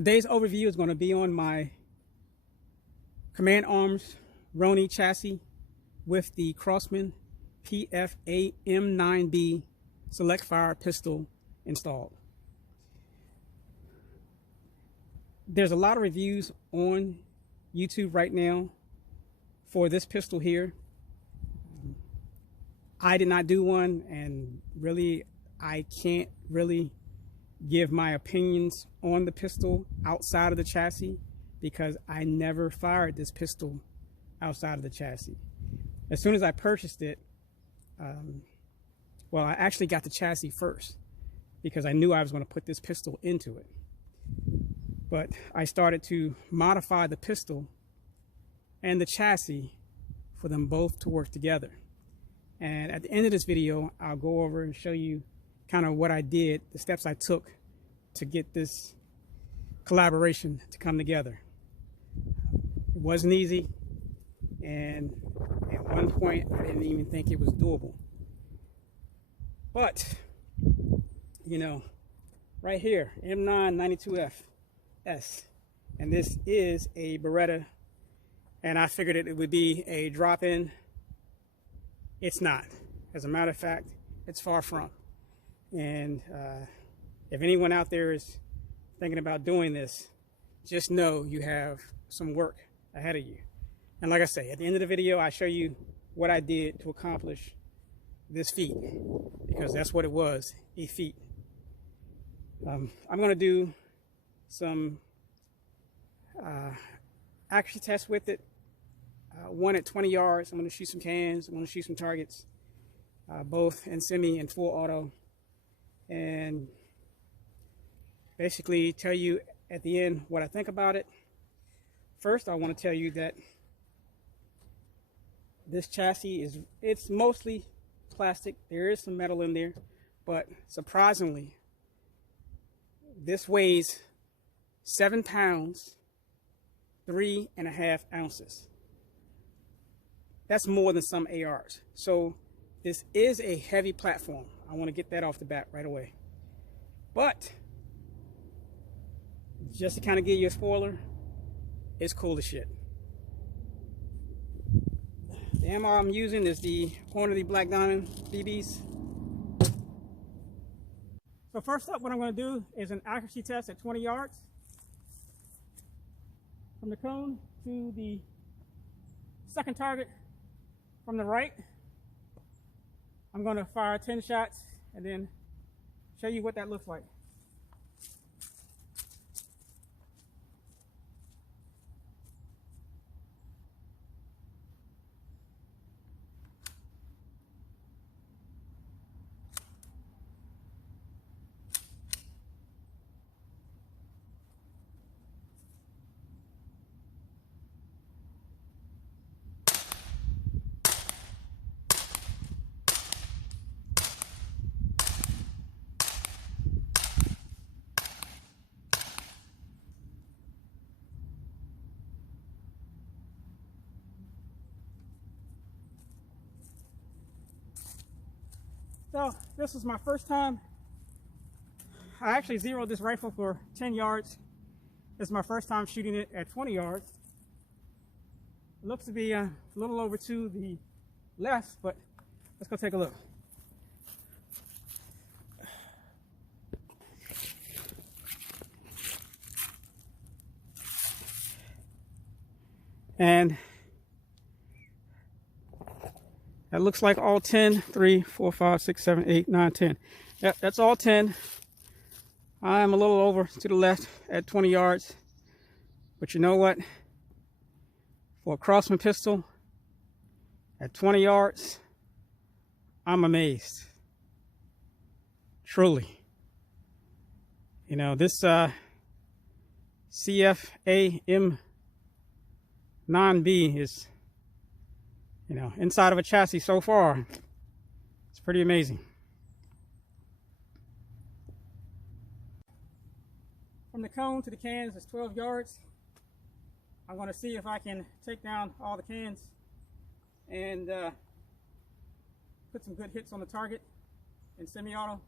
Today's overview is going to be on my Command Arms Roni chassis with the Crosman PFAM9B select fire pistol installed. There's a lot of reviews on YouTube right now for this pistol here. I did not do one, and really I can't really give my opinions on the pistol outside of the chassis because I never fired this pistol outside of the chassis. As soon as I purchased it, well, I actually got the chassis first because I knew I was going to put this pistol into it. But I started to modify the pistol and the chassis for them both to work together. And at the end of this video, I'll go over and show you kind of what I did, the steps I took to get this collaboration to come together. It wasn't easy, and at one point I didn't even think it was doable. But, you know, right here, M992FS, and this is a Beretta, and I figured it would be a drop-in. It's not. As a matter of fact, it's far from. And if anyone out there is thinking about doing this, just know you have some work ahead of you. And like I say, at the end of the video, I show you what I did to accomplish this feat, because that's what it was, a feat. I'm going to do some accuracy tests with it. One at 20 yards. I'm going to shoot some cans. I'm going to shoot some targets, both in semi and full auto, and basically tell you at the end what I think about it. First, I want to tell you that this chassis it's mostly plastic. There is some metal in there, but surprisingly, this weighs 7 pounds, 3.5 ounces. That's more than some ARs. So this is a heavy platform. I want to get that off the bat right away. But just to kind of give you a spoiler, it's cool as shit. The ammo I'm using is the Roni Black Diamond BBs. So first up, what I'm going to do is an accuracy test at 20 yards. From the cone to the second target from the right, I'm going to fire 10 shots and then show you what that looks like. So this was my first time. I actually zeroed this rifle for 10 yards. This is my first time shooting it at 20 yards. It looks to be a little over to the left, but let's go take a look. And that looks like all 10. 3, 4, 5, 6, 7, 8, 9, 10. Yep, that's all 10. I'm a little over to the left at 20 yards. But you know what? For a Crosman pistol at 20 yards, I'm amazed. Truly. You know, this CFAM9B is, you know, inside of a chassis so far, it's pretty amazing. From the cone to the cans is 12 yards. I'm going to see if I can take down all the cans and put some good hits on the target in semi-auto.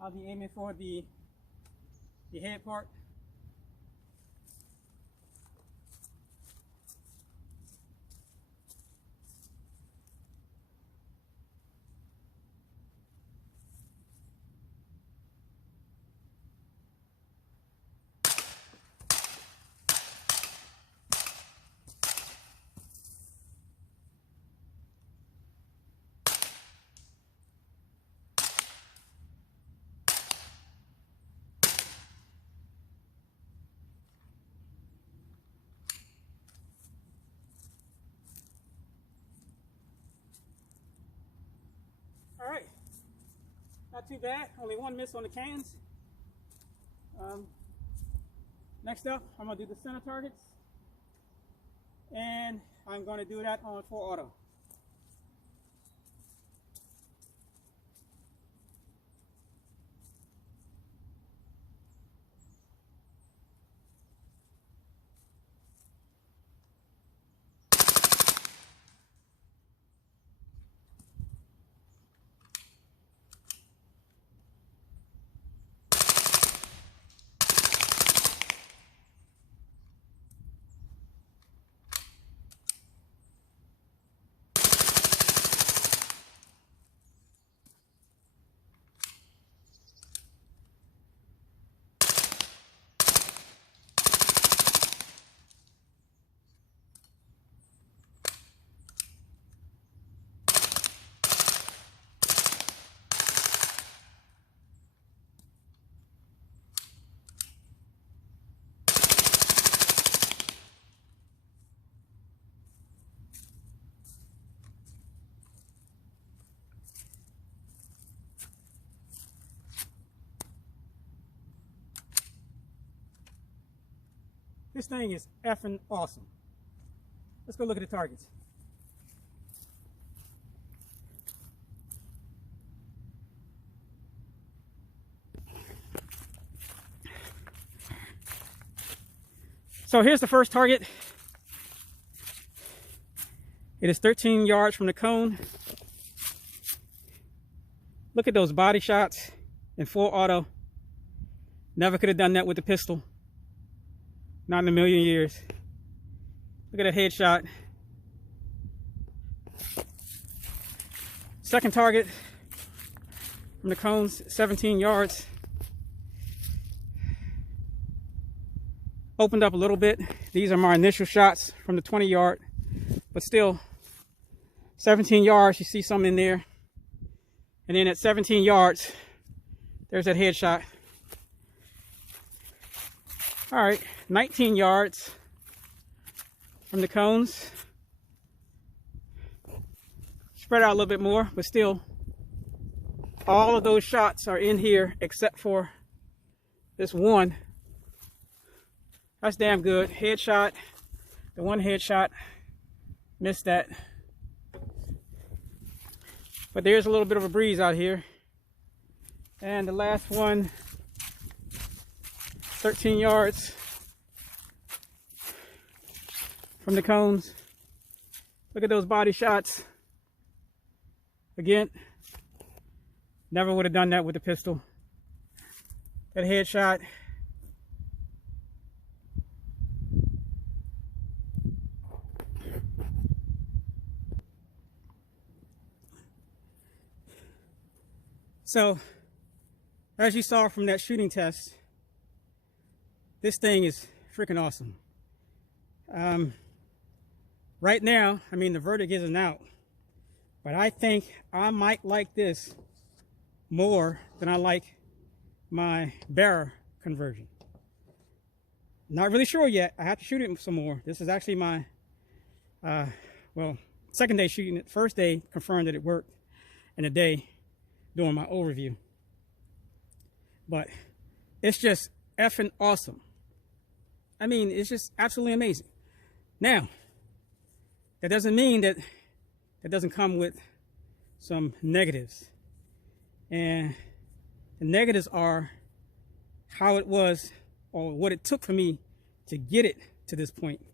I'll be aiming for the head part not too bad. Only one miss on the cans. Next up, I'm going to do the center targets. And I'm going to do that on full auto. This thing is effing awesome. Let's go look at the targets. So here's the first target. It is 13 yards from the cone. Look at those body shots in full auto. Never could have done that with the pistol. Not in a million years. Look at a headshot. Second target from the cones, 17 yards. Opened up a little bit. These are my initial shots from the 20-yard, but still 17 yards. You see some in there. And then at 17 yards, there's that headshot. All right, 19 yards from the cones. Spread out a little bit more, but still, all of those shots are in here except for this one. That's damn good. Headshot, the one headshot, missed that. But there's a little bit of a breeze out here. And the last one, 13 yards from the cones. Look at those body shots. Again, never would have done that with the pistol. That headshot. So, as you saw from that shooting test, this thing is freaking awesome. Right now, I mean, the verdict isn't out, but I think I might like this more than I like my bearer conversion. Not really sure yet. I have to shoot it some more. This is actually my, well, second day shooting it. First day confirmed that it worked, and a day doing my overview. But it's just effing awesome. I mean, it's just absolutely amazing. Now, that doesn't mean that it doesn't come with some negatives. And the negatives are how it was, or what it took for me to get it to this point.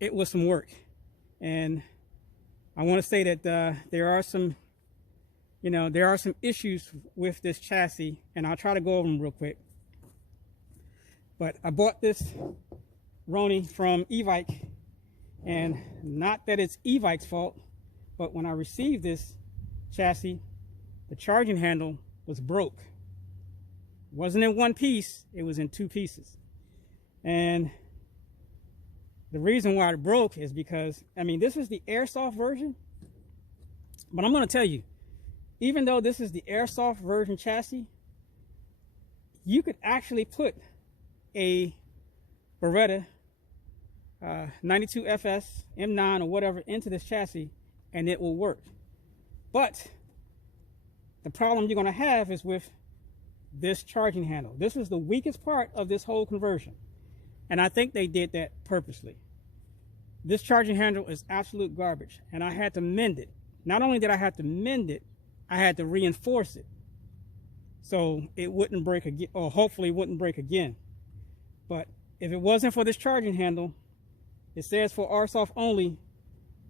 It was some work. And I want to say that there are some, there are some issues with this chassis, and I'll try to go over them real quick. But I bought this Roni from Evike, and not that it's Evike's fault, but when I received this chassis, the charging handle was broke. It wasn't in one piece, it was in two pieces. And the reason why it broke is because, I mean, this is the airsoft version, but I'm going to tell you, even though this is the airsoft version chassis, you could actually put a Beretta 92 FS M9 or whatever into this chassis and it will work. But the problem you're going to have is with this charging handle. This is the weakest part of this whole conversion, and I think they did that purposely. This charging handle is absolute garbage, and I had to mend it. Not only did I have to mend it, I had to reinforce it so it wouldn't break again, or hopefully wouldn't break again. But if it wasn't for this charging handle, it says for RSOF only,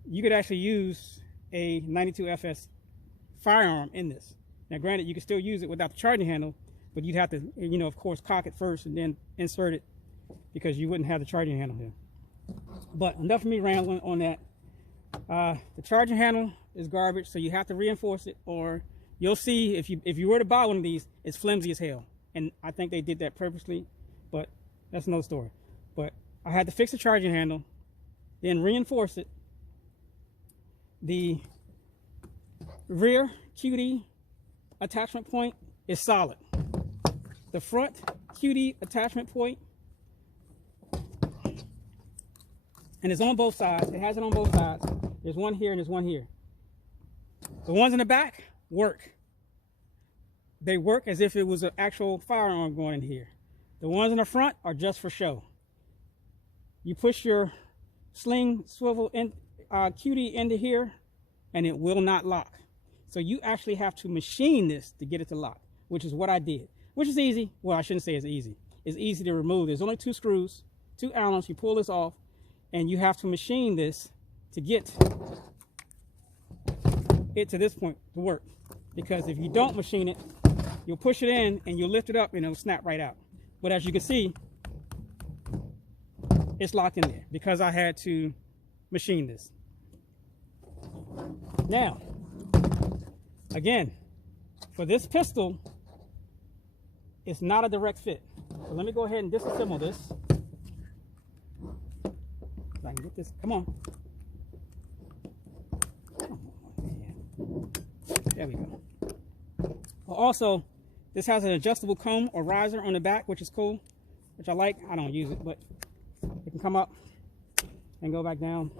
you could actually use a 92FS firearm in this. Now granted, you can still use it without the charging handle, but you'd have to, you know, of course, cock it first and then insert it, because you wouldn't have the charging handle here. But enough of me rambling on that. The charging handle is garbage, so you have to reinforce it, or you'll see if you were to buy one of these, it's flimsy as hell. And I think they did that purposely, but that's another story. But I had to fix the charging handle, then reinforce it. The rear QD attachment point is solid. The front QD attachment point, and it's on both sides. It has it on both sides. There's one here and there's one here. The ones in the back work. They work as if it was an actual firearm going in here. The ones in the front are just for show. You push your sling swivel in, QD into here, and it will not lock. So you actually have to machine this to get it to lock, which is what I did, which is easy. Well, I shouldn't say it's easy. It's easy to remove. There's only 2 screws, 2 Allens. You pull this off, and you have to machine this to get it to this point to work. Because if you don't machine it, you'll push it in and you'll lift it up and it'll snap right out. But as you can see, it's locked in there because I had to machine this. Now, again, for this pistol, it's not a direct fit. So let me go ahead and disassemble this. If I can get this, come on. There we go. Well, also, this has an adjustable comb or riser on the back, which is cool, which I like. I don't use it, but it can come up and go back down.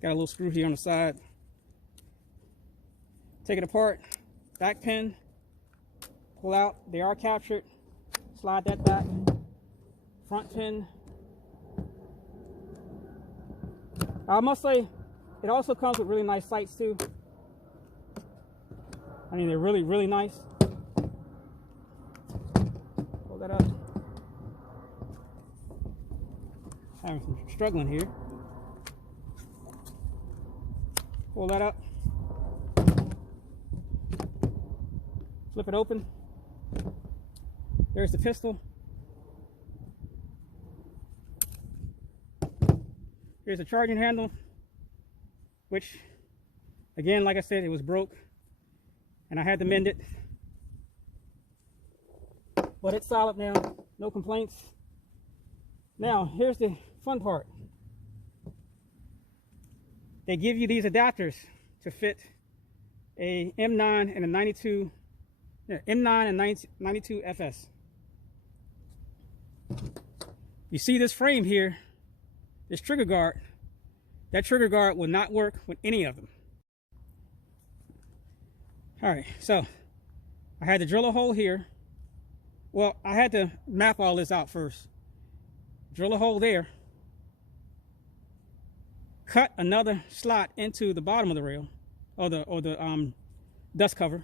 Got a little screw here on the side. Take it apart, back pin, pull out. They are captured. Slide that back. Front pin. I must say, it also comes with really nice sights too. I mean, they're really, really nice. Pull that up. Having some struggling here. Pull that up. Flip it open. There's the pistol. Here's the charging handle, which, again, like I said, it was broke, and I had to mend it. But it's solid now, no complaints. Now, here's the fun part. They give you these adapters to fit a M9 and a 92, M9 and 92 FS. You see this frame here, this trigger guard. That trigger guard will not work with any of them. All right, so I had to drill a hole here. Well, I had to map all this out first. Drill a hole there. Cut another slot into the bottom of the rail, or the dust cover.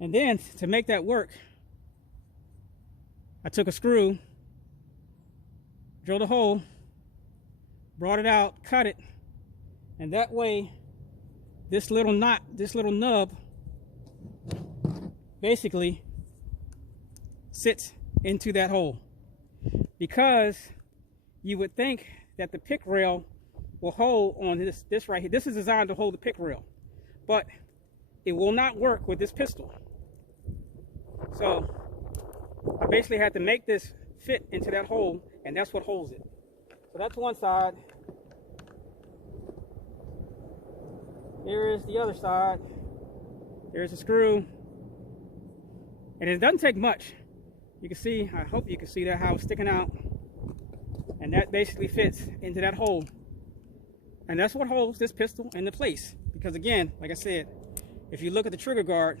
And then to make that work, I took a screw, drilled a hole, brought it out, cut it, and that way this little knot, this little nub basically sits into that hole. Because you would think that the pick rail will hold on this right here. This is designed to hold the pick rail, but it will not work with this pistol. So I basically had to make this fit into that hole, and that's what holds it. So that's one side. Here is the other side. There's a screw. And it doesn't take much. You can see, I hope you can see that, how it's sticking out. And that basically fits into that hole. And that's what holds this pistol into place. Because again, like I said, if you look at the trigger guard,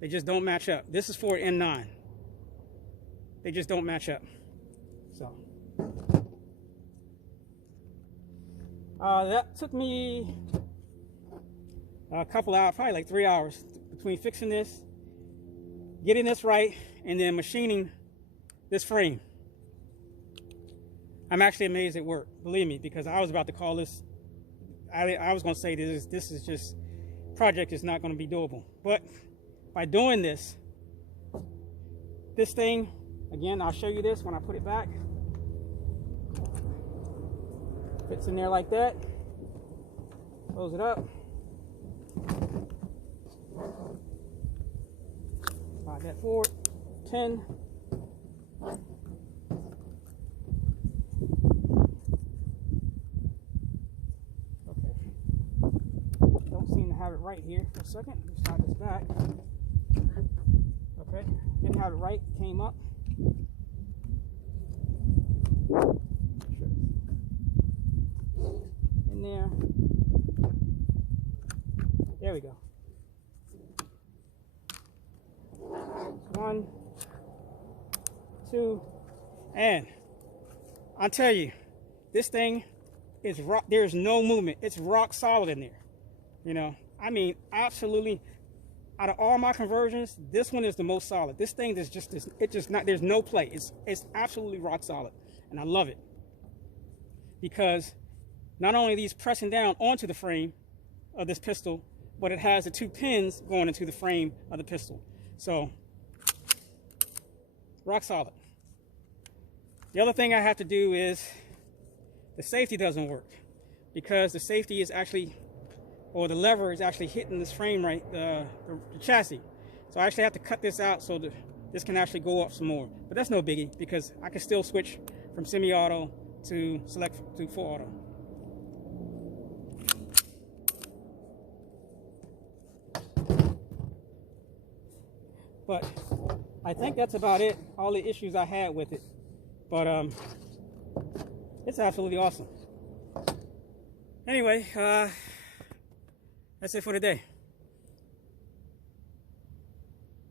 they just don't match up. This is for an N9. They just don't match up. So that took me a couple hours, probably like 3 hours, between fixing this, getting this right, and then machining this frame. I'm actually amazed it worked, believe me, because I was about to call this, I was going to say this is just, project is not going to be doable. But by doing this thing, again, I'll show you this when I put it back. Fits in there like that. Close it up. Slide that forward. 10. Don't seem to have it right here for a second. Let's slide this back. Okay, didn't have it right, came up. In there. There we go. 1, 2, and I'll tell you, this thing is rock. There's no movement. It's rock solid in there. You know, I mean, absolutely. Out of all my conversions, this one is the most solid. This thing is just, there's no play. It's absolutely rock solid, and I love it because not only are these pressing down onto the frame of this pistol, but it has the 2 pins going into the frame of the pistol. So, rock solid. The other thing I have to do is the safety doesn't work because the safety is actually, or the lever is actually hitting this frame right, the chassis. So I actually have to cut this out so that this can actually go up some more. But that's no biggie because I can still switch from semi-auto to full auto. But I think that's about it, all the issues I had with it. But it's absolutely awesome. Anyway, that's it for today.